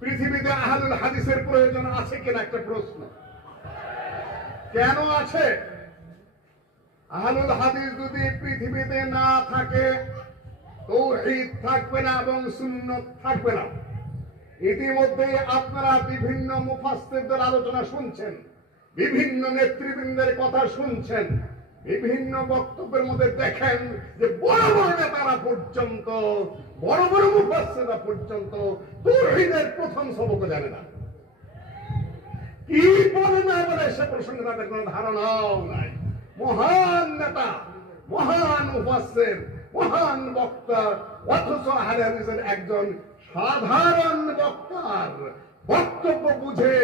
পৃথিবীতে আহলুল হাদিসের প্রয়োজন আছে কিনা একটা প্রশ্ন। কেন আছে? আহলুল হাদিস যদি পৃথিবীতে না থাকে তাওহীদ থাকবে না এবং সুন্নাত থাকবে না। ইতিমধ্যে আপনারা বিভিন্ন মুফাসসিরদের আলোচনা শুনছেন, বিভিন্ন নেতৃবৃন্দের কথা শুনছেন, বিভিন্ন বক্তব্যের মধ্যে দেখেন যে বড় বড় নেতারা পর্যন্ত, বড় বড় মুফাসসিররা পর্যন্ত তাওহীদের প্রথম সবক জানে না। কি বলে না বলে সে প্রসঙ্গে তাদের কোনো ধারণাও নাই। মহান নেতা, মহান মুফাসসির, মহান বক্তা, অথচ আহলে হাদিসের একজন সাধারণ বক্তার বক্তব্য বুঝে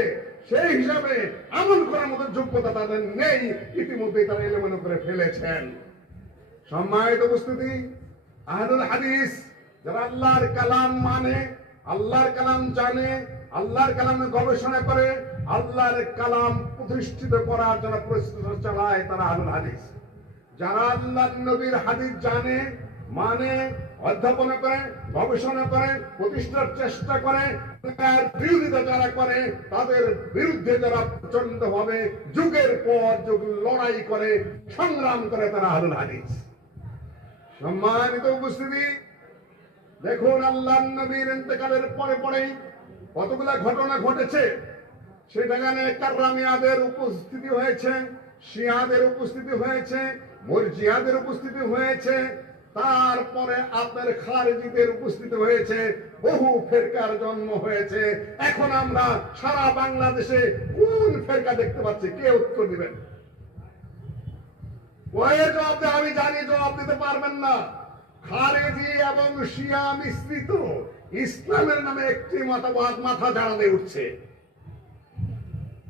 সেই হিসাবে আমল করার মতো যোগ্যতা তাদের নেই। ইতিমধ্যে তারা এলোমেলো করে ফেলেছেন। সম্মানিত উপস্থিতি, আহলুল হাদিস যারা আল্লাহর কালাম মানে, আল্লাহর কালাম জানে, আল্লাহর কালামে গবেষণা করে, আল্লাহর কালাম প্রতিষ্ঠিত করার জন্য প্রচেষ্টা চালায়, তারা আহলুল হাদিস। যারা আল্লাহর নবীর হাদিস জানে, মানে, অধ্যাপনা করে, গবেষণা করে, প্রতিষ্ঠার চেষ্টা করে, তার বিরোধিতা যারা করে, তাদের বিরুদ্ধে যারা প্রচন্ড ভাবে যুগের পর যুগ লড়াই করে, সংগ্রাম করে, তারা আহলুল হাদিস। সম্মানিত উপস্থিতি, দেখুন আল্লাহর নবীর ইন্তেকালের পরে পরেই কতগুলা ঘটনা ঘটেছে। সেখানে কাররামিয়াদের উপস্থিতি হয়েছে, শিয়াদের উপস্থিতি হয়েছে, মুরজিয়াদের উপস্থিতি হয়েছে, তারপরে আপনার খারিজিদের উপস্থিতি হয়েছে, বহু ফেরকার জন্ম হয়েছে। এখন আমরা সারা বাংলাদেশে কোন ফেরকা দেখতে পাচ্ছি? কে উত্তর দিবেন? জবাব দেয় আমি জানি, জবাব দিতে পারবেন না। খারেজি এবং শিয়া মিশ্রিত ইসলামের নামে একটি মতবাদ মাথা ঝাড়া দিয়ে উঠছে।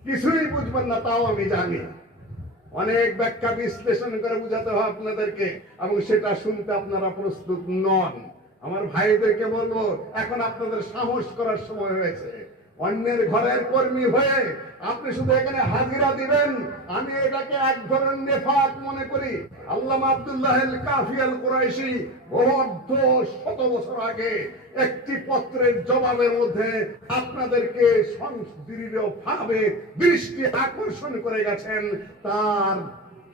কিছুই বুঝবেন না, তাও আমি জানি। অনেক ব্যাখ্যা বিশ্লেষণ করে বুঝাতে হয় আপনাদেরকে, এবং সেটা শুনতে আপনারা প্রস্তুত নন। আমার ভাইদেরকে বলবো, এখন আপনাদের সাহস করার সময় হয়েছে। অন্যের ঘরের কর্মী হয়ে আপনি শুধু এখানে হাজিরা দিবেন, আমি এটাকে এক ধরনের নেফাক মনে করি। আল্লামা আব্দুল্লাহ আল কাফি আল কুরাইশি অর্ধ শত বছর আগে একটি পত্রের জবাবের মধ্যে আপনাদেরকে দৃঢ়ভাবে দৃষ্টি আকর্ষণ করে গেছেন, তার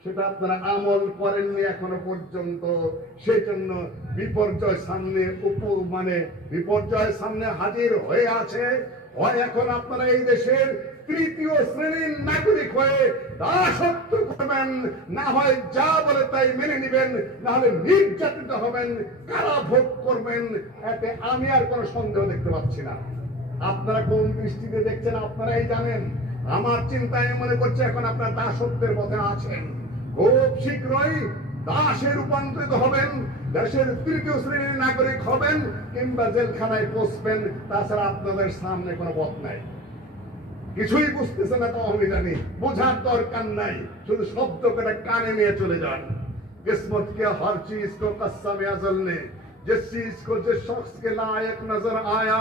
সেটা আপনারা আমল করেননি এখনো পর্যন্ত। সেই জন্য বিপর্যয় সামনে বিপর্যয়ের সামনে হাজির হয়ে আছে। হয় এখন আপনারা এই দেশের তৃতীয় শ্রেণীর নাগরিক হয়ে দাসত্ব করবেন, না হয় যা বলে তাই মেনে নিবেন, না হলে নির্যাতিত হবেন, কারাভোগ করবেন। এতে আমি আর কোনো সন্দেহ দেখতে পাচ্ছি না। আপনারা কোন দৃষ্টিতে দেখছেন আপনারাই জানেন। আমার চিন্তায় মনে করছে এখন আপনারা দাসত্বের পথে আছেন। খুব শীঘ্রই দাসে রূপান্তরিত হবেন, দেশের তৃতীয় শ্রেণীর নাগরিক হবেন, কিংবা জেলখানায় পৌঁছবেন। তাছাড়া আপনাদের সামনে কোনো পথ নাই। কিছুই বুঝতেছে না তো আমি জানি, বোঝার দরকার নাই, শুধু শব্দ করে কানে নিয়ে চলে যান। किस्मत के हर चीज को कस्सम अज़ल ने, जिस चीज को जिस शख्स के लायक नजर आया,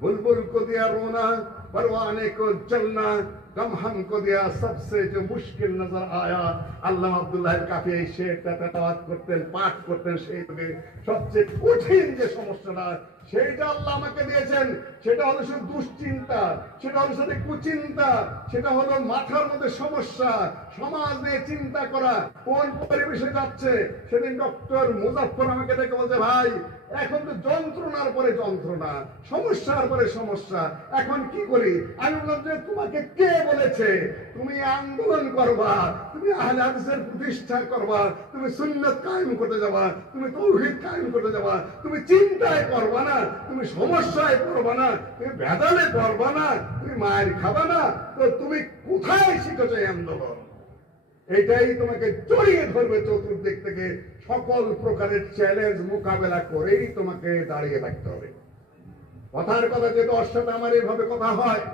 बुलबुल को दिया रोना, परवाने को जलना, गम हमको दिया सबसे जो मुश्किल नजर आया। আল্লামা আব্দুল্লাহ আল কাফি এই শেরটা তেলাওয়াত করতেন, পাঠ করতেন। সেই থেকে সবচেয়ে কঠিন যে সমস্যাটা সেইটা আল্লাহ আমাকে দিয়েছেন, সেটা হলো শুধু দুশ্চিন্তা, সেটা হলো সাথে কুচিন্তা, সেটা হলো মাথার মধ্যে সমস্যা, সমাজ নিয়ে চিন্তা করা, কোন পরিবেশে যাচ্ছে। সেদিন ডক্টর মুজাফফর আমাকে দেখে বলছে, ভাই এখন তো যন্ত্রণার পরে যন্ত্রণা, সমস্যার পরে সমস্যা, এখন কি করি? আমি বললাম যে তোমাকে কে বলেছে তুমি আন্দোলন করবা, তুমি আহলে হাদিসের প্রতিষ্ঠা করবা, তুমি সুন্নাত কায়েম করতে যাবা, তুমি তাওহীদ কায়েম করতে যাবা, তুমি চিন্তায় করবা না, তুমি সমস্যায় পড়বা না, তুমি ভেদালে পড়বা না, তুমি মায়ের খাবা না, তো তুমি কোথায় শিখেছো এই আন্দোলন? এটাই তোমাকে জড়িয়ে ধরবে চতুর্দিক থেকে। সকল প্রকারের চ্যালেঞ্জ মোকাবেলা করেই তোমাকে দাঁড়িয়ে থাকতে হবে। কথার কথা যেহেতু ওর সাথে আমার এইভাবে কথা হয়,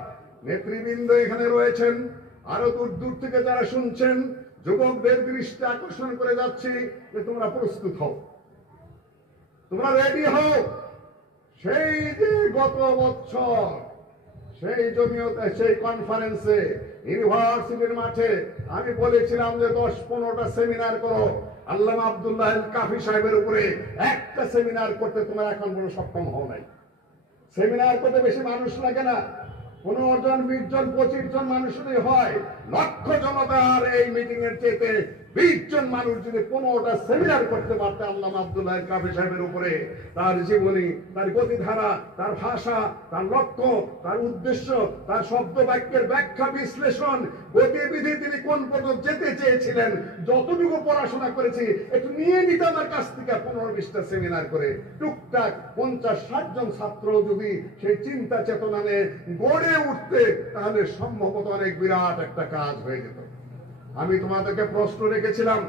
নেতৃবৃন্দ এখানে রয়েছেন, আরো দূর দূর থেকে যারা শুনছেন, যুবকদের দৃষ্টি আকর্ষণ করে যাচ্ছি যে তোমরা প্রস্তুত হও, তোমরা রেডি হও। সেই যে গত বছর সেই জমিয়তে, সেই কনফারেন্সে, ইউনিভার্সিটির মাঠে আমি বলেছিলাম যে 10-15টা সেমিনার করো। আল্লামা আব্দুল্লাহ আল কাফি সাহেবের উপরে একটা সেমিনার করতে তোমরা এখন কোনো সক্ষম হও নাই। সেমিনার করতে বেশি মানুষ লাগে না, 15 জন 20 জন 25 জন মানুষ যদি হয়, লক্ষ জনতার এই মিটিং এর চেয়ে 20 জন মানুষ যদি 15টা সেমিনার করতে পারতে আল্লামা আব্দুল্লাহ আল কাফি সাহেবের উপরে, তার জীবনী, তার গতিধারা, তার ভাষা, তার লক্ষ্য, তার উদ্দেশ্য, তার শব্দ বাক্যের ব্যাখ্যা বিশ্লেষণ, গতিবিধি, তিনি কোন পর্যন্ত যেতে চেয়েছিলেন, যতটুকু পড়াশোনা করেছি একটু নিয়ে নিতে আমার কাছ থেকে 15-20টা সেমিনার করে টুকটাক 50-60 জন ছাত্র যদি সেই চিন্তা চেতনা নিয়ে গড়ে উঠতে, তাহলে সম্ভবত অনেক বিরাট একটা কাজ হয়ে যেত। আমি তোমাদেরকে প্রশ্ন রেখেছিলাম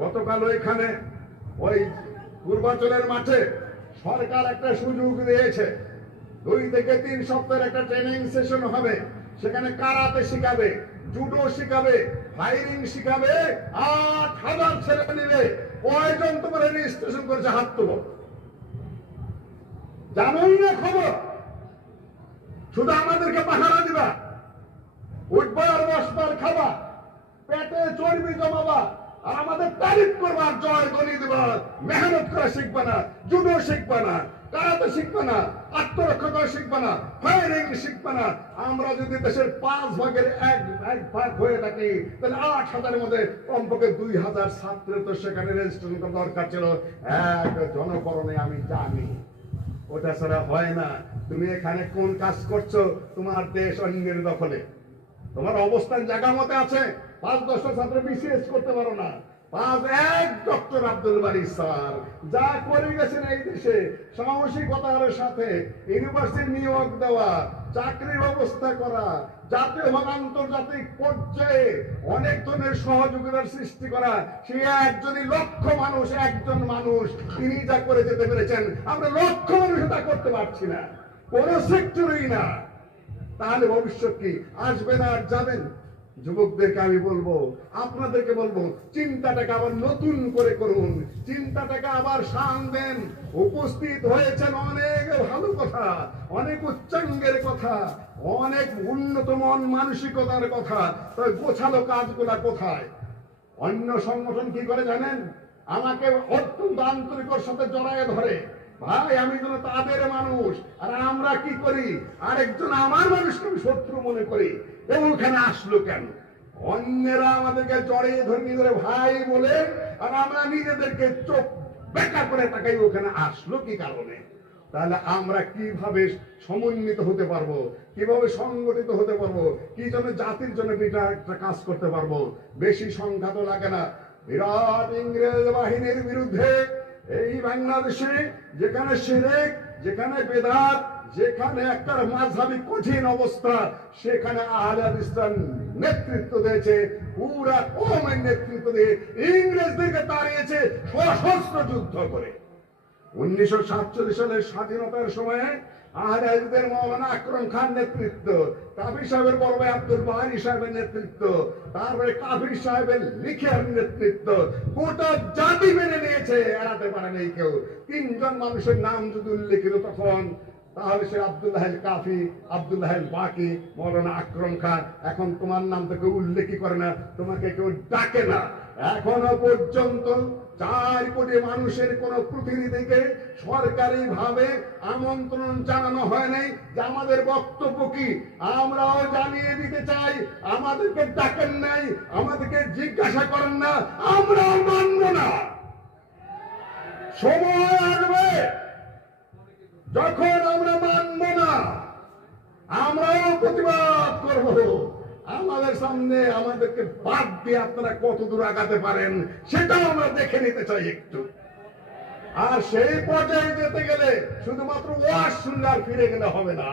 গতকাল ওইখানে ওই পূর্বাঞ্চলের মাঠে সরকার একটা সুযোগ দিয়েছে, 2 থেকে 3 সপ্তাহের একটা ট্রেনিং সেশন হবে, সেখানে কারাতে শিখাবে, জুডো শিখাবে, ফায়ারিং শিখাবে, 8000 ছেলে নিলে কয়জন তোমার রেজিস্ট্রেশন করেছে হাত তোলো? জানোই না খবর? শুধু আমাদেরকে পাহারা দিবা, উঠবার বসবার খাবা, পেটে চর্বি জমাবা, আর আমাদের তারিফ করবার, জয় ধ্বনি দিবা, মেহনত করা শিখবা না, জুডো শিখবা না, কারাতে শিখবা না, আত্মরক্ষা করা শিখবা না, ফায়ারিং শিখবা না। আমরা যদি দেশের 5 ভাগের এক ভাগ হয়ে থাকি, তাহলে 8000-এর মধ্যে কমপক্ষে 2000 ছাত্রের তো সেখানে রেজিস্ট্রেশন করা দরকার ছিল। এক জনকরণে আমি জানি ওটা ছাড়া হয় না। তুমি এখানে কোন কাজ করছো? তোমার দেশ অন্যের দখলে, তোমার অবস্থান জায়গা মতে আছে, 5-10টা ছাত্র বিসিএস করতে পারো না। 1 ডক্টর আব্দুল বারী স্যার যা করে গেছেন এই দেশে, সাহসিকতার সাথে ইউনিভার্সিটি নিয়োগ দেওয়া, চাকরির ব্যবস্থা করা, জাতীয় এবং আন্তর্জাতিক পর্যায়ে অনেক ধরনের সহযোগিতার সৃষ্টি করা, সে একজনই একজন মানুষ তিনি যা করে যেতে পেরেছেন, আমরা লক্ষ মানুষ তা করতে পারছি না, কোন সেক্টরেই না। তাহলে ভবিষ্যৎ কি? আসবেন আর যাবেন। যুবকদেরকে আমি বলবো, আপনাদেরকে বলবো, চিন্তাটাকে আবার নতুন করে করুন, চিন্তাটাকে আবার শান দেন। উপস্থিত হয়েছেন অনেক ভালো কথা, অনেক উচ্চাঙ্গের কথা, অনেক উন্নত মন মানসিকতার কথা, তবে গোছালো কাজগুলা কোথায়? অন্য সংগঠন কি করে জানেন? আমাকে অত্যন্ত আন্তরিকতার সাথে জড়ায় ধরে, ভাই আমি যেন তাদের মানুষ, আর আমরা কি করি? আরেকজন আমার মানুষকে আমি শত্রু মনে করি। এবং ওখানে আসলো কেন? অন্যেরা আমাদেরকে জড়িয়ে ধরে ভাই বলে, আর আমরা নিজেদেরকে চোখ বেঁকা করে তাকাই, ওখানে আসলো কি কারণে? তাহলে আমরা কিভাবে সমন্বিত হতে পারবো, কিভাবে সংগঠিত হতে পারবো, কি জন্য জাতির জন্য একটা কাজ করতে পারবো? বেশি সংখ্যা তো লাগে না। বিরাট ইংরেজ বাহিনীর বিরুদ্ধে এই বাংলাদেশে যেখানে শিরক, যেখানে বেদাত, যেখানে একটা মাযহাবী কঠিন অবস্থা, সেখানে আহলে হাদিস নেতৃত্ব দিয়েছে, পুরা কওমের নেতৃত্ব দিয়ে ইংরেজদেরকে তাড়িয়েছে সশস্ত্র যুদ্ধ করে। 1947 সালের স্বাধীনতার সময়ে আহলে হাদিসের মাওলানা আকরম খান নেতৃত্ব, কাফি সাহেবের বড় ভাই আব্দুল বারী সাহেবের নেতৃত্ব, তারপরে কাফি সাহেবের লিখিয়ার নেতৃত্ব, গোটা জাতি মেনে নিয়েছে, এড়াতে পারে নাই কেউ। 3 জন মানুষের নাম যদি উল্লেখিত তখন, তাহলে সে আব্দুল্লাহ আল কাফি, আব্দুল্লাহ আল বাকি, মাওলানা আকরম খান। এখন তোমার নাম তো কেউ উল্লেখই করে না, তোমাকে কেউ ডাকে না। এখনো পর্যন্ত 4 কোটি মানুষের কোন প্রতিনিধিকে সরকারি ভাবে আমন্ত্রণ জানানো হয় নাই যে আমাদের বক্তব্য কি। আমরাও জানিয়ে দিতে চাই, আমাদেরকে ডাকেন নাই, আমাদেরকে জিজ্ঞাসা করেন না, আমরাও মানব না। সময় আসবে যখন আমরা মানব না, আমরাও প্রতিবাদ করব। আমাদের সামনে আমাদেরকে বাদ দিয়ে আপনারা কত দূর আগাতে পারেন সেটাও আমরা দেখে নিতে চাই একটু। আর সেই পর্যায়ে যেতে গেলে শুধুমাত্র ওয়াজ শুনলে আর ফিরে গেলে হবে না।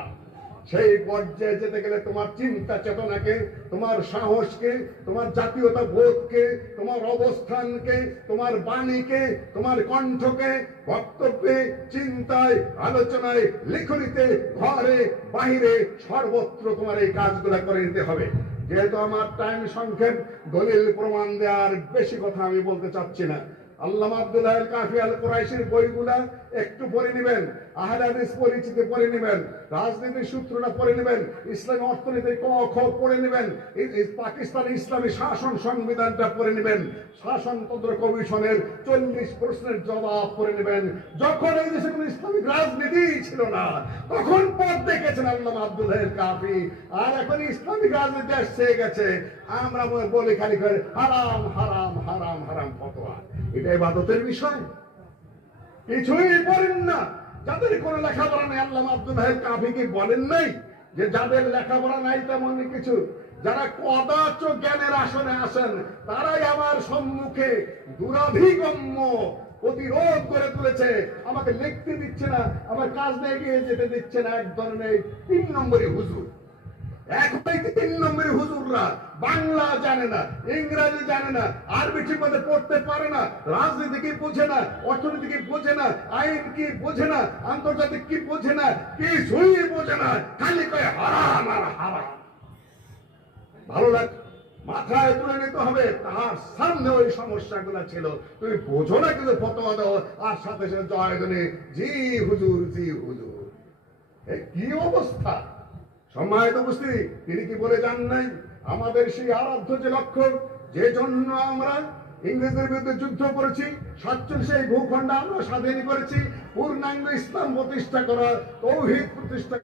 সেই পর্যায়ে যেতে গেলে তোমার চিন্তা চেতনাকে, তোমার সাহসকে, তোমার জাতীয়তা বোধকে, তোমার অবস্থানকে, তোমার বাণীকে, তোমার কণ্ঠকে, বক্তব্যে, চিন্তায়, আলোচনায়, লেখনীতে, ঘরে বাহিরে সর্বত্র তোমার এই কাজগুলো করে নিতে হবে। যেহেতু আমার টাইম সংক্ষেপ, দলিল প্রমাণ দেওয়ার বেশি কথা আমি বলতে চাচ্ছি না। আল্লামা আব্দুল্লাহ আল কাফি আল কুরাইশির বইগুলা একটু পড়ে নেবেন। আহলে হাদিস পরিচিতি পড়ে নেবেন, রাজনীতির সূত্রটা পড়ে নেবেন, ইসলামী অর্থনীতির ক খ পড়ে নেবেন, পাকিস্তান ইসলামী শাসন সংবিধানটা পড়ে নেবেন, শাসনতন্ত্র কমিশনের 40 প্রশ্নের জবাব পড়ে নেবেন। যখন এই দেশে কোনো ইসলামিক রাজনীতি ছিল না তখন পথ দেখেছেন আল্লামা আব্দুল হাই কাফি। আর এখন ইসলামিক রাজনীতি আসছে গেছে, আমরা বলি খালি করে হারাম হারাম হারাম হারাম ফতোয়া। এটা ইবাদতের বিষয়? কিছুই বলেন না। যাদের কোনো লেখাপড়া নেই, আল্লামা আব্দুল হাই কাফি কি বলেন নাই যে যাদের লেখাপড়া নাই তেমন কিছু, যারা কদাচ জ্ঞানের আসনে আসেন তারাই আমার সম্মুখে দুরাভিগম্য প্রতিরোধ করে তুলেছে, আমাকে লিখতে দিচ্ছে না, আমার কাজ নিয়ে এগিয়ে যেতে দিচ্ছে না। এক ধরনের 3 নম্বরী হুজুর। এখন 3 নম্বরী হুজুররা বাংলা জানে না, ইংরেজি জানে না, আরবি ঠিক মতো পড়তে পারে না, রাজনীতি কি বোঝে না, অর্থনীতি কি বোঝে না, আইন কি বোঝে না, আন্তর্জাতিক কি বোঝে না, কিছুই বোঝে না, খালি কয় হারাম আর হারাম। ভালো লাগে, মাথায় তুলে নিতে হবে তার সামনে ওই সমস্যাগুলো ছিল, তুমি বোঝো না কিন্তু ফতোয়া দাও আর সাথে সাথে জয়গণে জি হুজুর জি হুজুর। কি অবস্থা! সম্মানিত উপস্থিতি, তিনি কি বলে যান নাই আমাদের সেই আরাধ্য যে লক্ষ্য, যে জন্য আমরা ইংরেজদের বিরুদ্ধে যুদ্ধ করেছি, 47 এই ভূখণ্ড আমরা স্বাধীন করেছি, পূর্ণাঙ্গ ইসলাম প্রতিষ্ঠা করা, তৌহিদ প্রতিষ্ঠা